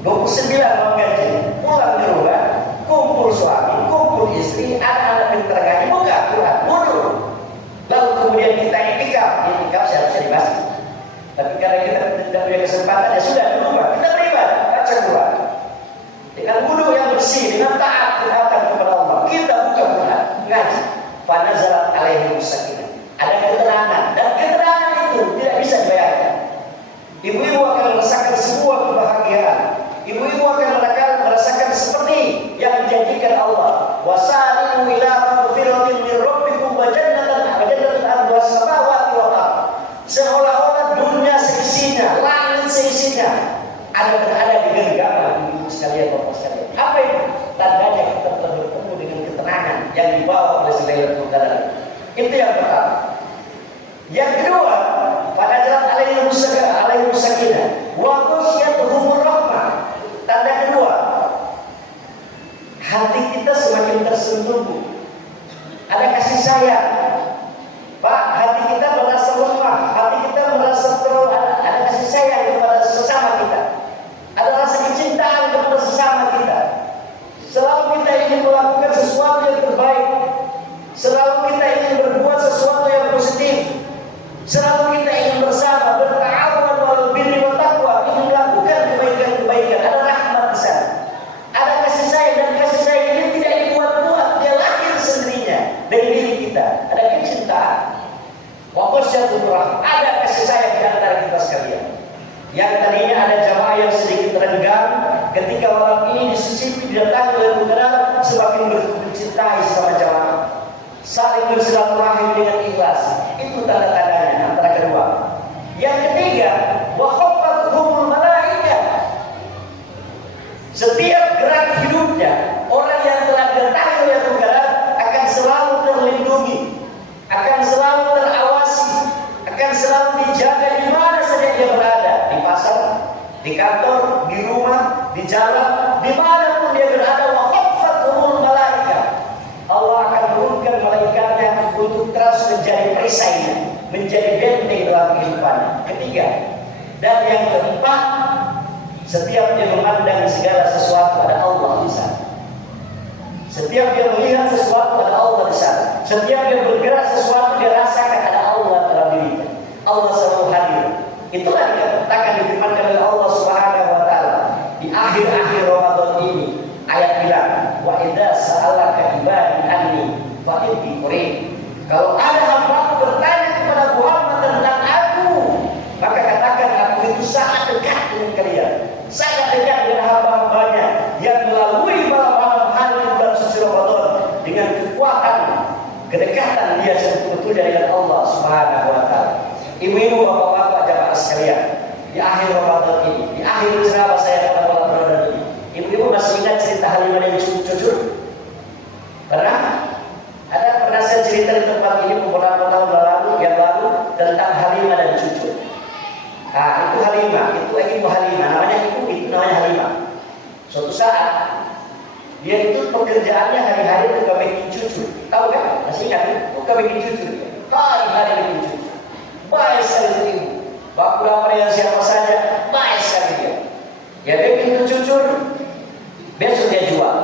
29 uang gaji, pulang di rumah, kumpul suami, kumpul istri, anak-anak pintar gaji, buka Tuhan, mundur. Lalu kemudian kita itikaf seharusnya di masjid. Tapi karena kita tidak punya kesempatan, ya sudah di rumah, kita beribadah, baca Quran. Dengan wudu yang bersih, dengan taat kepada Allah, kita buka Quran, ngaji. Fanazalat alaihim sakinah. Ada keterangan, dan keterangan itu tidak bisa dibayarkan. Ibu-ibu akan merasakan sebuah kebahagiaan. Ibu-ibu akan merasakan seperti yang dijanjikan Allah. Wasari'u ila magfiratin min rabbikum wa jannatin arduha as-samawati wal ardh. Seolah-olah dunia seisinya, langit seisinya ada di genggaman ibu sekalian, bapak sekalian. Apa itu? Tandanya kita telah bertemu dengan ketenangan yang dibawa oleh Lailatul Qadar. Itu yang pertama. Yang kedua, pada jalan alaihi sakinah wa ghasyiyatuhumur rahmah. Tanda kedua, hati kita semakin tersentuh. Ada kasih sayang. Pak, hati kita merasa lemah, hati kita merasa ada kasih sayang kepada sesama kita. Ada rasa kecintaan kepada sesama kita. Selalu kita ingin melakukan sesuatu yang terbaik. Selalu kita ingin berbuat sesuatu yang positif. Selalu kita ingin bersama, berta'awun wal birri wat taqwa, ingin melakukan kebaikan-kebaikan. Ada rahmat di sana. Ada kasih sayang, dan kasih sayang ini tidak dibuat-buat, dia lahir sendirinya dari diri kita. Ada kecintaan. Wa ghasyiyatuhum rahmah. Ada kasih sayang di antara kita sekalian. Yang tadinya ada jamaah yang sedikit renggang, ketika malam ini disisipi didatangi oleh Qadar, semakin mencintai sama jamaah. Saling bersilaturahim dengan ikhlas. Itu tanda-tandanya antara kedua. Yang ketiga, wa khaffatuhumul malaikah. Setiap gerak hidupnya, orang yang telah didatangi oleh Qadar akan selalu terlindungi, akan selalu terawasi, akan selalu dijaga di mana saja dia berada, di pasar, di kantor, di rumah, di jalan, dimanapun dia berada. Wa khaffatuhumul malaikah. Allah akan turunkan malaikatnya untuk terus menjadi perisainya, menjadi benteng dalam kehidupannya. Ketiga, dan yang keempat, setiap dia memandang segala sesuatu ada Allah di sana. Setiap dia melihat sesuatu ada Allah di sana. Setiap dia bergerak sesuatu dia rasakan ada Allah dalam dirinya. Allah selalu hadir. Itulah dikatakan difirmankan oleh Allah Subhanahu wa taala di akhir-akhir Ramadan ini. Ayat bilang, wa idza sa'alaka ibadi anni fa inni qarib. Kalau ada hamba bertanya kepada Muhammad tentang aku, maka katakan aku itu sangat dekat dengan kalian. Sangat dekat dengan hamba-hambanya yang melalui malam-malam hari bulan suci Ramadan dengan kekuatan kedekatan dia sebetulnya dengan Allah Subhanahu wa taala. Ibu-ibu, bapak-bapak, jamaah sekalian, di akhir Ramadan ini, di akhir ceramah saya pada malam Ramadan ini, ibu-ibu masih ingat cerita Halimah dan cucu? Pernah? Pernah saya cerita di tempat ini beberapa tahun yang lalu tentang Halimah dan cucu. Itu Halimah, itu ibu Halimah, namanya ibu itu namanya Halimah. Suatu saat dia itu pekerjaannya hari-hari tukang bikin cucu. Tahu kan? Masih ingat? Tukang bikin cucu. Hari-hari bikin cucu. Baik sekali itu ibu. Waktu lapar yang siapa saja, baik sekali dia. Dia bikin itu cucur, besok dia jual.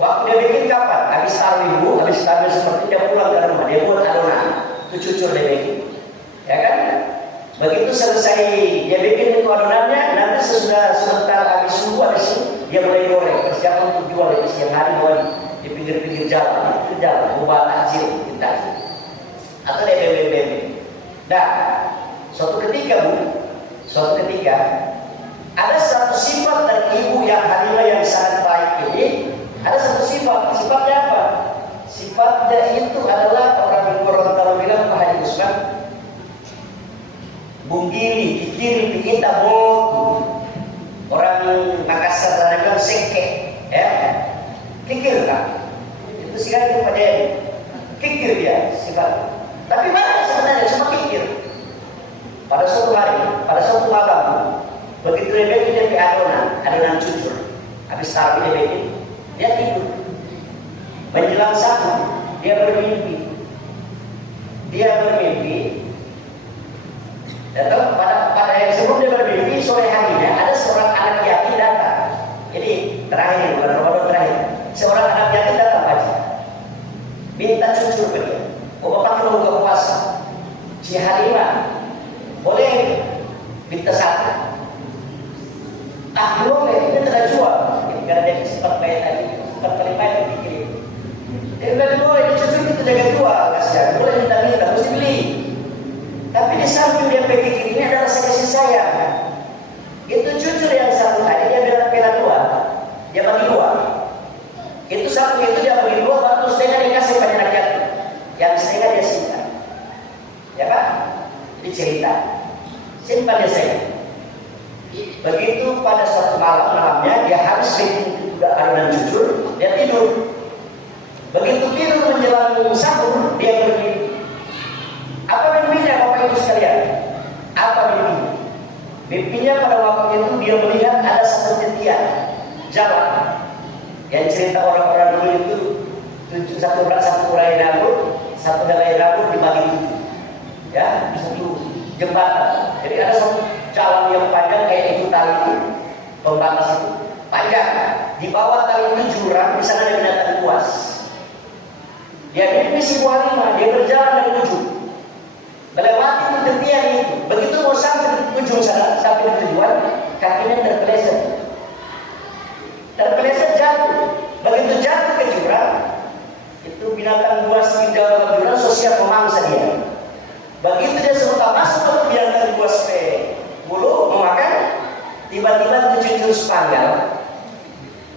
Waktu dia bikin kapan? Habis taruh habis taruh seperti dia pulang ke rumah, dia buat adonan. Itu cucur dia bikin. Ya kan? Begitu selesai dia bikin itu adonannya, nanti sebentar habis subuh habis itu dia mulai goreng. Persiapan untuk jual di siang hari di pinggir-pinggir jalan, itu jalan, buat takjil, atau dia bebe-bebe. Nah, suatu ketika ada satu sifat dari ibu yang Halimah yang sangat baik ini. Ada satu sifatnya apa? Sifatnya itu adalah orang yang Gorontalo bilang Pak Haji Usman, bunggili, kikiri, pikita, botu. Orang Makassar bilang sengke, ya, kikir kan? Itu sekali pada kikir dia sifat. Tapi mana sebenarnya cuma kikir. Pada suatu hari, pada suatu malam, begitu dia bikin dia adonan cucur, habis taruh dia bikin, dia tidur. Menjelang subuh, dia bermimpi. Dan pada yang sebelum dia bermimpi, sore harinya ada seorang anak yatim datang. Belum ini tidak jual. Ini karena dia sempat bayar tadi, sempat kali bayar dikirim. Dia bilang boleh, cucu kita jaga jual, kasihan. Boleh minta mesti beli. Tapi di samping dia pikir ini adalah rasa kasih sayang. Itu cucu yang satu tadi dia bilang pela dua, dia bagi dua. Itu satu itu dia bagi dua, baru setengah dia kasih pada anak yang setengah dia simpan. Ya kan? Jadi cerita, simpan dia sayang. Begitu pada suatu malamnya dia harus bikin adonan jujur, dia tidur. Begitu tidur menjelang sahur dia bermimpi. Apa mimpinya Bapak Ibu sekalian? Apa mimpinya? Mimpinya pada waktu itu dia melihat ada satu titian jalan. Yang cerita orang-orang dulu itu satu helai rambut, satu helai rambut dibagi tujuh. Ya, satu jembatan. Jadi ada satu jalan yang panjang kayak itu tali itu, pembatas itu panjang. Di bawah tali itu jurang, di sana ada binatang buas. Dia misi buah lima, dia berjalan dari ujung, melewati titian itu. Begitu mau sampai di ujung sana, sampai di tujuan, kakinya terpeleset jatuh. Begitu jatuh ke jurang, itu binatang buas di dalam jurang sosial memangsa dia. Begitu dia sempat masuk ke binatang buas bulu memakan, tiba-tiba cucur sepanggal.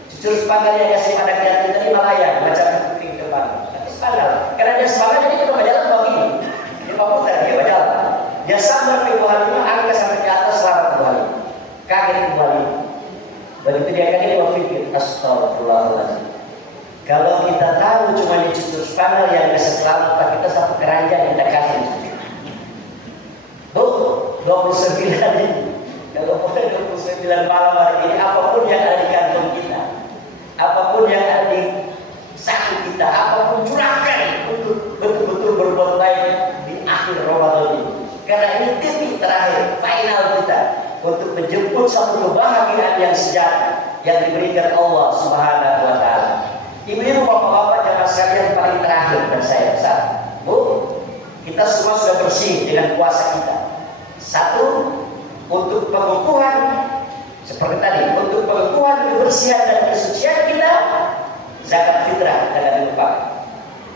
Cucur sepanggal yang kasih pada kita tadi melayang macam kuping terbang. Tapi sepanggal, karena dia sepanggal jadi kita berjalan begini. Dia berputar, dia berjalan. Dia sambar ke buah lima, angkat sampai ke atas selamat buah lima. Kaget buah lima. Begitu dia kaget dia berpikir, astagfirullahaladzim. Kalau kita tahu cuma di cucur sepanggal yang bisa selamat, kita satu keranjang kita kasih. 29 ini. Kalau boleh 29 malam hari ini, apapun yang ada di kantong kita, apapun yang ada di saku kita, apapun curahkan untuk betul-betul berbuat baik di akhir Ramadan ini. Karena ini titik terakhir, final kita untuk menjemput satu kebahagiaan yang sejati yang diberikan Allah Subhanahu wa Ta'ala. Ibu-ibu, bapak-bapak, jamaah sekalian, paling terakhir dan saya besar, Bu, kita semua sudah bersih dengan puasa kita. Satu, untuk pengukuhan seperti tadi, untuk pengukuhan kebersihan dan kesucian kita, zakat fitrah jangan lupa.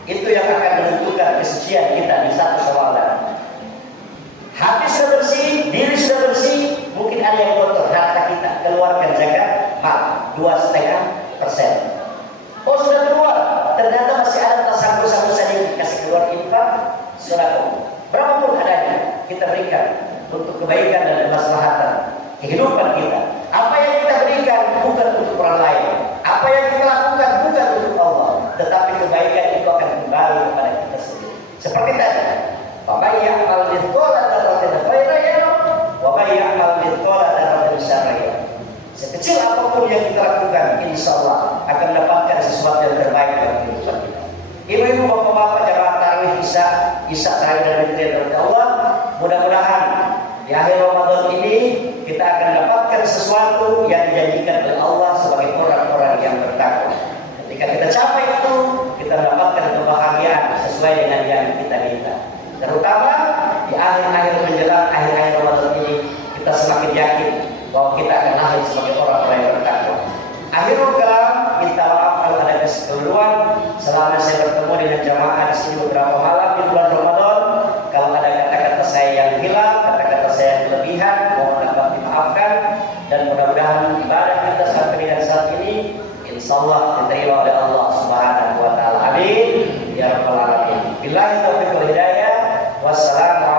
Itu yang akan menentukan kesucian kita di satu Ramadan. Hati sudah bersih, diri sudah bersih, mungkin ada yang kotor, harta kita keluarkan zakat mal 2,5%. Oh sudah keluar, ternyata masih ada tasangku-sangku saja kasih keluar infak, sedekah. Berapapun adanya kita berikan untuk kebaikan dan kemaslahatan kehidupan kita. Apa yang kita berikan bukan untuk orang lain, apa yang kita lakukan bukan untuk Allah, tetapi kebaikan itu akan kembali kepada kita sendiri. Seperti tadi, wa may ya'mal mithqala dzarratin khairan yarah wa may ya'mal mithqala dzarratin syarran yarah. Sekecil apapun yang kita lakukan, insya Allah akan mendapatkan sesuatu yang terbaik dalam kehidupan kita. Ibu-ibu, bapak-bapak, jamaah tarawih Isya terakhir dari Allah, mudah-mudahan di akhir Ramadan ini kita akan dapatkan sesuatu yang dijanjikan oleh Allah sebagai orang-orang yang bertakwa. Ketika kita capai itu, kita mendapatkan kebahagiaan sesuai dengan yang kita minta. Terutama di akhir-akhir menjelang akhir-akhir Ramadan ini, kita semakin yakin bahwa kita akan lahir sebagai orang-orang yang bertakwa. Akhirul kalam, minta maaf kalau ada kekeliruan selama saya bertemu dengan jamaah di sini beberapa malam di bulan Ramadan. Kalau ada kata-kata saya yang hilang, kata-kata saya yang kelebihan, mohon dapat dimaafkan. Dan mudah-mudahan ibadah kita sampai dengan saat ini, insya Allah diterima oleh Allah Subhanahu wa Ta'ala. Amin ya rabbal alamin. Billahi taufiq wal hidayah. Wassalamualaikum.